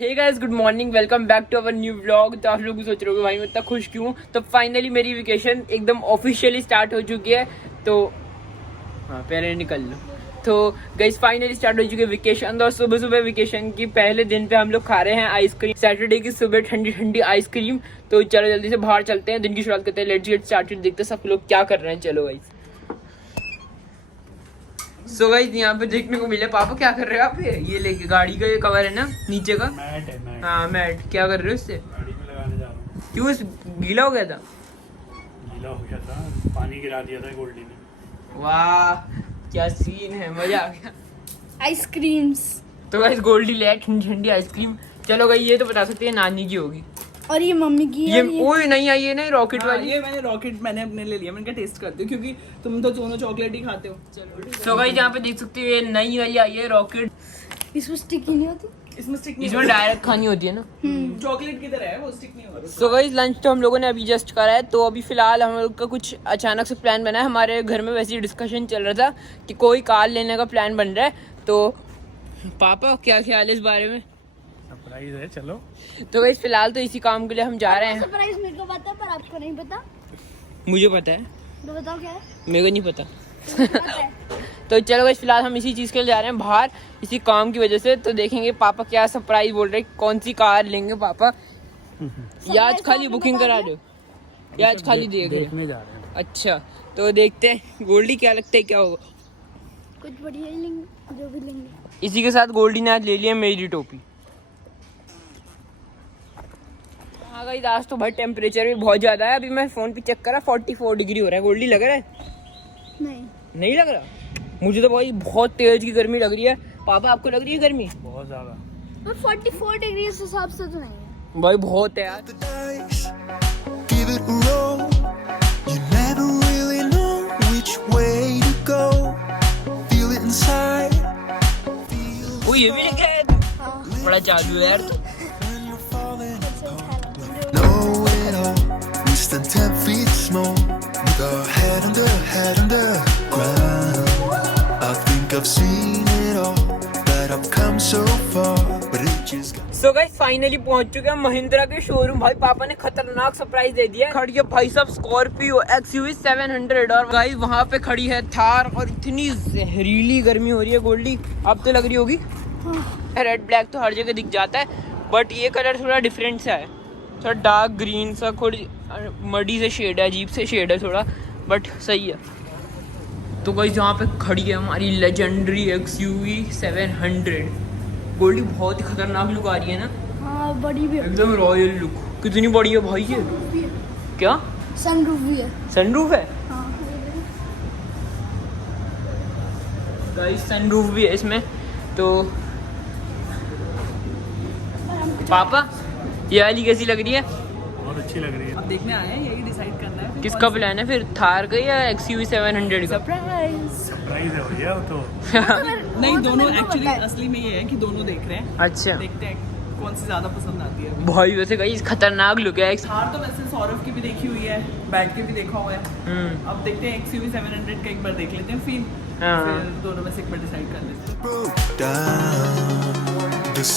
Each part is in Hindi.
Hey guys, good morning, welcome back to our new vlog. तो आप लोग भी सोच रहे हो भाई मैं इतना खुश क्यों। तो फाइनली मेरी वेकेशन एकदम ऑफिशियली स्टार्ट हो चुकी है। तो हाँ, पहले निकल लो। तो गाइस फाइनली स्टार्ट हो चुकी है वेकेशन। और सुबह सुबह वेकेशन की पहले दिन पे हम लोग खा रहे हैं आइसक्रीम। सैटरडे की सुबह ठंडी ठंडी आइसक्रीम। तो चलो जल्दी से बाहर चलते हैं, दिन की शुरुआत करते हैं। लेट्स गेट स्टार्टेड, देखते हैं सब लोग क्या कर रहे हैं। चलो गाइस। सो गाइस यहाँ पे देखने को मिले, पापा क्या कर रहे हो आप? ये लेके गाड़ी का ये कवर है ना नीचे का, मैट है मैट। हाँ मैट। क्या कर रहे हो इससे? गाड़ी में लगाने जा रहा हूँ। क्यों, इस गीला हो गया था? गीला हो गया था, पानी गिरा दिया था गोल्डी ने। वाह क्या सीन है, मजा आ गया। आइसक्रीम्स। तो गाइस गोल्डी ले ठंडी ठंडी आइसक्रीम। चलो गाइस ये तो बता सकते हैं नानी की होगी, और ये मम्मी की ये है। ओए नहीं आई है ना रॉकेट हाँ, वाली। ये मैंने रॉकेट मैंने अपने ले लिया, मैंने कहा टेस्ट करते हो क्योंकि तुम तो दोनों चॉकलेट ही खाते हो। चलो तो गाइस यहाँ पे देख सकते हो ये नई वाली आई है रॉकेट। इसमें स्टिकी नहीं होती। इसमें स्टिक नहीं इसमें डायरेक्ट खानी होती है ना। चॉकलेट की तरह है वो, स्टिक नहीं होगा। सो गाइस लंच तो हम लोगों ने अभी जस्ट करा है। तो अभी फिलहाल हम लोग का कुछ अचानक से प्लान बना है। हमारे घर में वैसे ही डिस्कशन चल रहा था कि कोई कार लेने का प्लान बन रहा है। तो पापा क्या ख्याल है इस बारे में? सरप्राइज है, चलो। तो गाइस फिलहाल तो इसी काम के लिए हम जा रहे हैं। सरप्राइज मेरे को पता है पर आपको नहीं पता। मुझे पता है, तो बताओ क्या है। मेरे को नहीं पता। पता है। तो चलो गाइस फिलहाल हम इसी चीज़ के लिए जा रहे हैं बाहर, इसी काम की वजह से। तो देखेंगे पापा क्या सरप्राइज बोल रहे हैं, कौन सी कार लेंगे पापा। या आज खाली बुकिंग करा दो, या आज खाली देखने जा रहे हैं। अच्छा तो देखते हैं। गोल्डी क्या लगता है क्या होगा? कुछ बढ़िया ही लेंगे, जो भी लेंगे। इसी के साथ गोल्डी ने आज ले लिया मेरी टोपी। हाँ गाइस आज तो भाई टेम्परेचर भी बहुत ज़्यादा है। अभी मैं फ़ोन पे चेक करा 44 डिग्री हो रहा है। गोल्डी लग रहा है? नहीं। नहीं लग रहा? मुझे तो भाई बहुत तेज की गर्मी लग रही है। पापा आपको लग रही है गर्मी? बहुत ज्यादा। पर 44 डिग्री इस हिसाब से तो नहीं है। भाई बहुत है यार। Give it a roll. You never really know which way to go. Feel it inside. वो ये भी लेके आया था? बड़ा चालू है यार। When you're falling apart. Know it all. We stand 10 feet small. With our head under ground. I think I've seen it all. But I've come so far. But it just got so guys finally पहुंच चुके हैं महिंद्रा के शोरूम। भाई पापा ने खतरनाक सरप्राइज दे दिया है। खड़ी है भाई साहब स्कॉर्पियो XUV 700। और गाइस वहां पे खड़ी है थार। और इतनी जहरीली गर्मी हो रही है गोल्डी, अब तो लग रही होगी। रेड ब्लैक तो हर जगह दिख जाता है, बट ये कलर थोड़ा डिफरेंट सा है, थोड़ा डार्क ग्रीन सा, थोड़ी मडी से शेड है, अजीब से शेड है थोड़ा, बट सही है। तो गाइस यहाँ पे खड़ी है हमारी लेजेंडरी XUV 700। गोल्डी बहुत ही खतरनाक लुक आ रही है ना, हाँ बड़ी भी है। एकदम रॉयल लुक। कितनी बड़ी है भाई ये? क्या सनरूफ भी है। सनरूफ है? हाँ। गाइस सनरूफ भी है इसमें। तो पापा ये वाली कैसी लग रही है? बहुत अच्छी लग रही है। अब देखने आए हैं, यही डिसाइड करना है। किसका प्लान है फिर, थार का या XUV 700 का? सरप्राइज। सरप्राइज है भैया वो तो। नहीं, वो तो दोनों मेरे को एक्चुअली पता है। असली में ये है कि दोनों देख रहे हैं। अच्छा देखते हैं कौन सी ज्यादा पसंद आती है। भाई वैसे गाइस खतरनाक लुक है। थार तो वैसे सौरभ की भी देखी हुई है, बैठ के भी देखा हुआ है। अब देखते हैं XUV 700 का एक बार देख लेते हैं, फिर दोनों में से एक बार डिसाइड कर लेते हैं। broke down. Does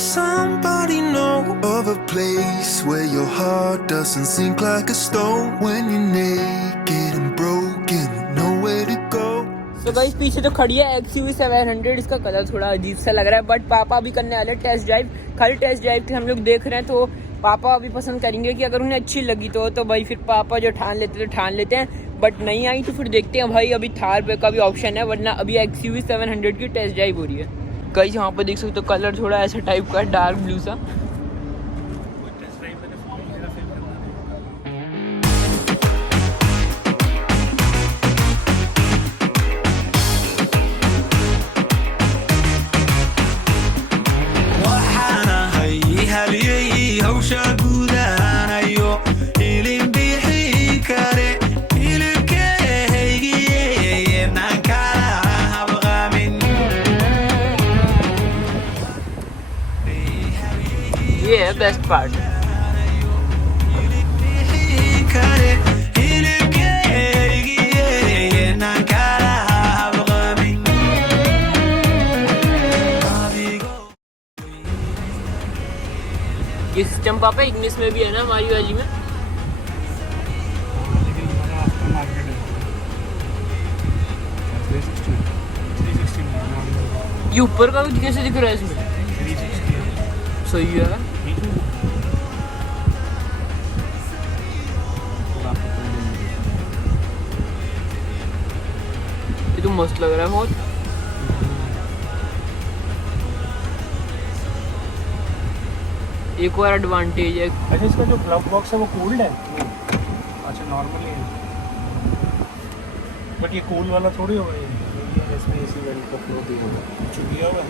somebody know of a place where your heart doesn't sink like a stone when you're naked and broken, nowhere to go. तो गाइस पीछे तो खड़ी है XUV 700। इसका कलर थोड़ा अजीब सा लग रहा है, बट पापा अभी करने वाले टेस्ट ड्राइव। खाली टेस्ट ड्राइव के हम लोग देख रहे हैं। तो पापा अभी पसंद करेंगे कि अगर उन्हें अच्छी लगी तो भाई फिर पापा जो ठान लेते हैं। बट नहीं आई तो फिर देखते हैं भाई। अभी थार पे का भी ऑप्शन है, वरना अभी XUV 700 की टेस्ट ड्राइव हो रही है। गाइस यहाँ पे देख सकते हो कलर थोड़ा ऐसा टाइप का डार्क ब्लू सा। waxaana hayhaliyey hawsha guudahanayo ilin bixi kare hilibkehaygiyenan kala habqamin. ये है बेस्ट पार्ट। ये सिस्टम पापा इंग्लिश में भी है ना हमारी वाली में? लेकिन हमारा आफ्टर मार्केट है 360 में। ये ऊपर का भी कैसे दिख रहा है इसमें? 360 है। सही है। ये तो मस्त लग रहा है बहुत। एक और एडवांटेज है। अच्छा इसका जो ग्लव बॉक्स है वो कूल्ड है? अच्छा नॉर्मल ही है, बट ये कूल वाला थोड़ी होगा ये इसमें एसी वाली का फ्लो भी होगा चुभिया हुआ है।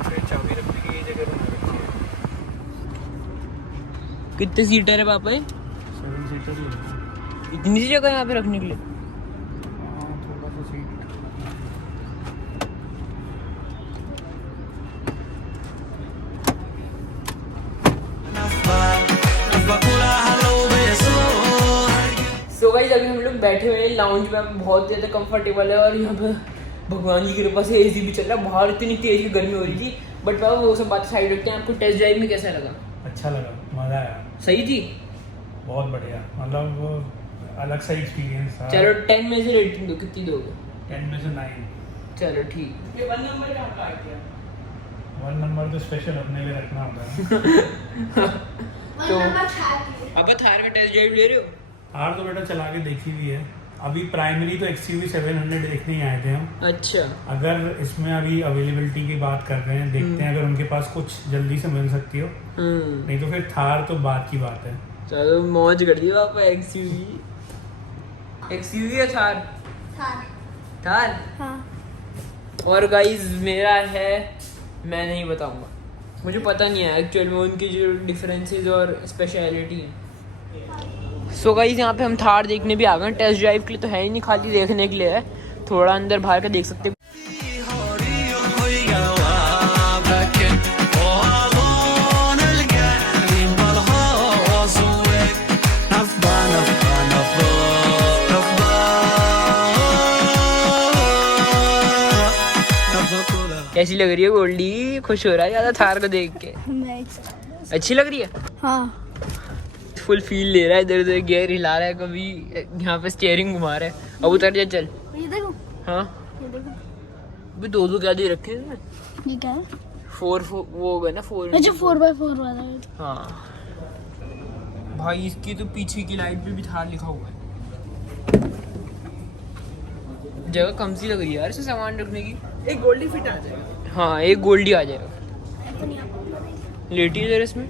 फिर चाबी रखने की ये जगह बना रखी है। कितने सीटर है पापा ये? 7 सीटर ही है। इतनी सी जगह यहाँ पे रखने के लिए? हाँ थोड़ा सा सीट। सो गाइस अभी हम लोग बैठे हुए हैं लाउंज में, बहुत ज़्यादा कंफर्टेबल है और यहाँ पे भगवान की कृपा से एसी भी चल रहा है। बाहर इतनी तेज गर्मी हो रही थी, बट पापा वो सब बात साइड रखते हैं। आपको टेस्ट ड्राइव में कैसा लगा? अच्छा लगा, मज़ा आया, सही थी? बहुत बढ़िया, मतलब वो अलग सा एक्सपीरियंस था। चलो 10 में से रेटिंग दो, कितनी दोगे? 10 में से 9। चलो ठीक। ये 1 नंबर कहाँ काट दिया? 1 नंबर तो स्पेशल अपने लिए रखना होता है। तो पापा थार में टेस्ट ड्राइव ले रहे हो? थार तो बेटा चला के देखी हुई है। अभी प्राइमरी तो XUV 700 देखने ही आए थे हम। अच्छा। अगर इसमें अभी अवेलेबिलिटी की बात कर रहे हैं, देखते हैं अगर उनके पास कुछ जल्दी से मिल सकती हो, नहीं तो फिर थार तो बात की बात है। चलो मौज कर दी पापा। XUV या थार? थार। हाँ। और गाइस मेरा है, मैं नहीं बताऊंगा, मुझे पता नहीं है एक्चुअल में उनकी जो डिफरेंसेस और स्पेशलिटी है। सो गाइस यहाँ पे हम थार देखने भी आ गए। टेस्ट ड्राइव के लिए तो है ही नहीं, खाली देखने के लिए है। थोड़ा अंदर बाहर का देख सकते हैं। कैसी लग रही है गोल्डी? खुश हो रहा है ज़्यादा थार को देख के? अच्छी लग रही है? हाँ। फुल फील ले रहा है, इधर उधर गियर हिला रहा है, कभी यहाँ पे स्टीयरिंग घुमा रहा है। अब उतर जा चल। ये देखो, हाँ ये देखो, अभी दो क्या दे रखे हैं? ये क्या है? 4 वो होगा ना 4। अच्छा 4x4 वाला है। हाँ भाई, इसकी तो पीछे की लाइट पे भी थार लिखा हुआ है। जगह कम सी लग रही है यार इसमें सामान रखने की। एक गोल्डी फिट आ जाएगा। हाँ एक गोल्डी आ जाएगा। लेटी है जरा इसमें,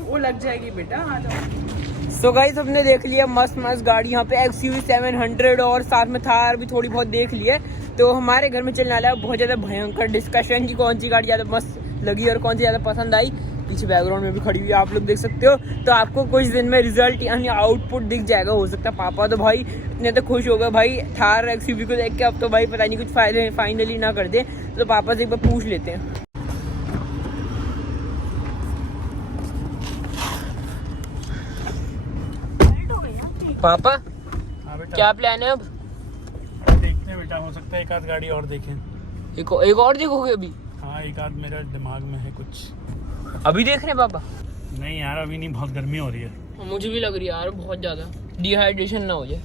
वो लग जाएगी बेटा, आ जाओ। सो गाइस हमने देख लिया मस्त मस्त गाड़ी यहाँ पे XUV 700 और साथ में थार भी थोड़ी बहुत देख ली है। तो हमारे घर में चलने वाला है बहुत ज़्यादा भयंकर डिस्कशन की कौन सी गाड़ी ज़्यादा मस्त लगी और कौन सी ज़्यादा पसंद आई। पीछे बैकग्राउंड में भी खड़ी हुई है, आप लोग देख सकते हो। तो आपको कुछ दिन में रिजल्ट यानी आउटपुट दिख जाएगा। हो सकता है पापा तो भाई इतने तो खुश हो गए भाई थार XUV को देख के, अब तो भाई पता नहीं कुछ फाइनली ना कर दे। तो पापा से एक बार पूछ लेते हैं। पापा हाँ बेटा, क्या प्लान है अब? देखते हैं बेटा, हो सकता है एक आध गाड़ी और देखें। एक और देखोगे अभी? हाँ एक आध मेरा दिमाग में है कुछ। अभी देख रहे हैं पापा? नहीं यार अभी नहीं, बहुत गर्मी हो रही है। मुझे भी लग रही है यार बहुत ज़्यादा, डिहाइड्रेशन ना हो जाए।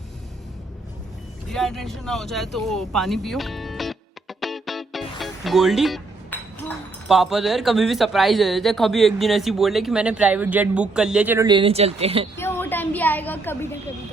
डिहाइड्रेशन ना हो जाए तो पानी पियो। गोल्डी पापा तो यार कभी भी सरप्राइज दे देते। कभी एक दिन ऐसी बोले कि मैंने प्राइवेट जेट बुक कर लिया, चलो लेने चलते हैं। क्यों, वो टाइम भी आएगा कभी ना कभी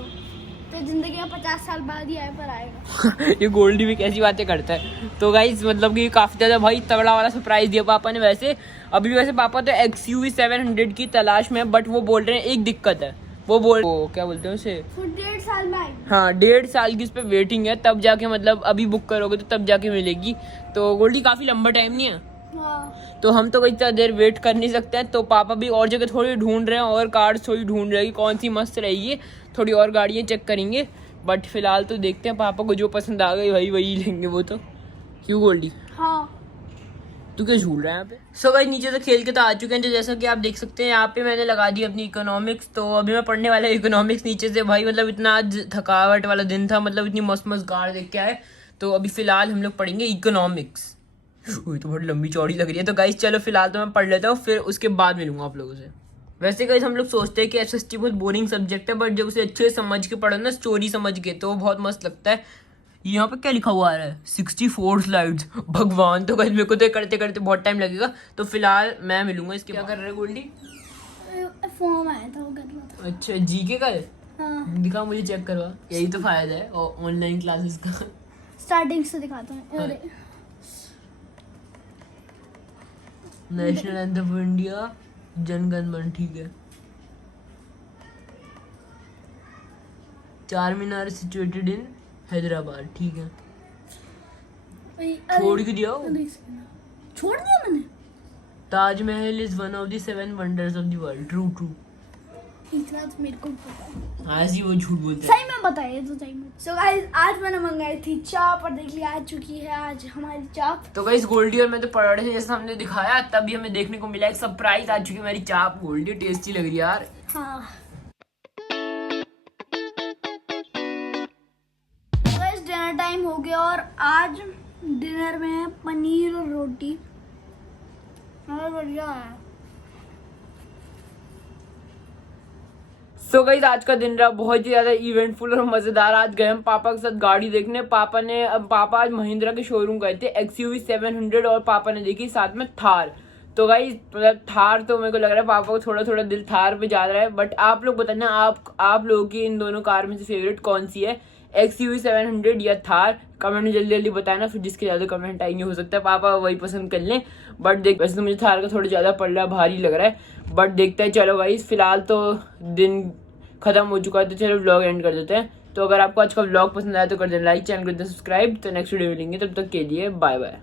तो जिंदगी में 50 साल बाद ही आए पर आएगा। ये गोल्डी भी कैसी बातें करता है। तो गाइस मतलब कि काफ़ी ज़्यादा भाई तगड़ा वाला सरप्राइज दिया पापा ने। वैसे अभी वैसे पापा तो XUV 700 की तलाश में है, बट वो बोल रहे हैं एक दिक्कत है। वो क्या बोलते हैं उसे? 1.5 साल में आएगी। हाँ 1.5 साल की उस पर वेटिंग है, तब जाके मतलब अभी बुक करोगे तो तब जाके मिलेगी। तो गोल्डी काफ़ी लंबा टाइम नहीं है। हाँ। तो हम तो इतना देर वेट कर नहीं सकते हैं। तो पापा भी और जगह थोड़ी ढूंढ रहे हैं और कार्स थोड़ी ढूंढ रहे हैं कौन सी मस्त रहेगी। थोड़ी और गाड़ियाँ चेक करेंगे, बट फिलहाल तो देखते हैं पापा को जो पसंद आ गई भाई वही लेंगे वो तो। क्यों गोल्डी? हाँ। तू क्या झूल रहा है यहाँ पे? सो भाई नीचे से खेल के तो आ चुके हैं। तो जैसा कि आप देख सकते हैं यहाँ पे मैंने लगा दी अपनी इकोनॉमिक्स। तो अभी मैं पढ़ने वाला इकोनॉमिक्स नीचे से। भाई मतलब इतना आज थकावट वाला दिन था, मतलब इतनी मस्त मस्त गाड़ देख के आए। तो अभी फिलहाल हम लोग पढ़ेंगे इकोनॉमिक्स। वही तो बहुत लंबी चौड़ी लग रही है। तो गाइस चलो फिलहाल तो मैं पढ़ लेता हूँ, फिर उसके बाद मिलूंगा आप लोगों से। वैसे गाइस हम लोग सोचते हैं कि एसएसटी बहुत बोरिंग सब्जेक्ट है, बट जब उसे अच्छे से समझ के पढ़ो ना, स्टोरी समझ के, तो वो बहुत मस्त लगता है। यहाँ पे क्या लिखा हुआ आ रहा है? 64 स्लाइड्स, भगवान। तो गाइस मेरे को तो करते करते बहुत टाइम लगेगा, तो फिलहाल मैं मिलूंगा इसके। क्या कर रहे गोल्डी? फॉर्म आया था वो कर रहा था। अच्छा जीके का है? हाँ दिखा मुझे, चेक करवा। यही तो फायदा है ऑनलाइन क्लासेस का। स्टार्टिंग से दिखाता हूँ। अरे नेशनल एंथम ऑफ इंडिया, जनगण मन, ठीक है। चार मीनार सिचुएटेड इन हैदराबाद, ठीक है। छोड़ के दिया वो? छोड़ दिया मैंने। Taj Mahal is one of the 7 wonders of the world, true true. इतना तो मेरे को पता है। आज ही वो झूठ बोलते हैं। सही में बताइए तो सही में। सो गाइस आज मैंने मंगाई थी चाप और देख लिया आ चुकी है आज हमारी चाप। तो गाइस गोल्डी और मैं तो पढ़ रहे थे, जैसे हमने दिखाया तभी हमें देखने को मिला एक सरप्राइज आ चुकी है हमारी चाप। गोल्डी टेस्टी लग रही है यार। हाँ गाइस डिनर टाइम हो गया और आज डिनर में है पनीर और रोटी। और बढ़िया है। सो गाइस आज का दिन रहा बहुत ही ज्यादा इवेंटफुल और मजेदार। आज गए हम पापा के साथ गाड़ी देखने। पापा आज महिंद्रा के शोरूम गए थे, XUV 700, और पापा ने देखी साथ में थार। तो गाइस मतलब थार तो मेरे को लग रहा है पापा को थोड़ा थोड़ा दिल थार पे जा रहा है। बट आप लोग बताना आप लोगों की इन दोनों कार में से फेवरेट कौन सी है, XUV 700 या थार? कमेंट में जल्दी जल्दी बताना, फिर जिसके ज्यादा कमेंट आएंगे हो सकता है पापा वही पसंद कर लें। बट देख वैसे तो मुझे थार का थोड़ा ज्यादा पड़ रहा है, भारी लग रहा है, बट देखते हैं। चलो गाइस फिलहाल तो दिन खत्म हो चुका है, तो चलो व्लॉग एंड कर देते हैं। तो अगर आपको आज का व्लॉग पसंद आया तो कर देना लाइक, चैनल को सब्सक्राइब। तो नेक्स्ट वीडियो मिलेंगे, तब तक के लिए बाय बाय।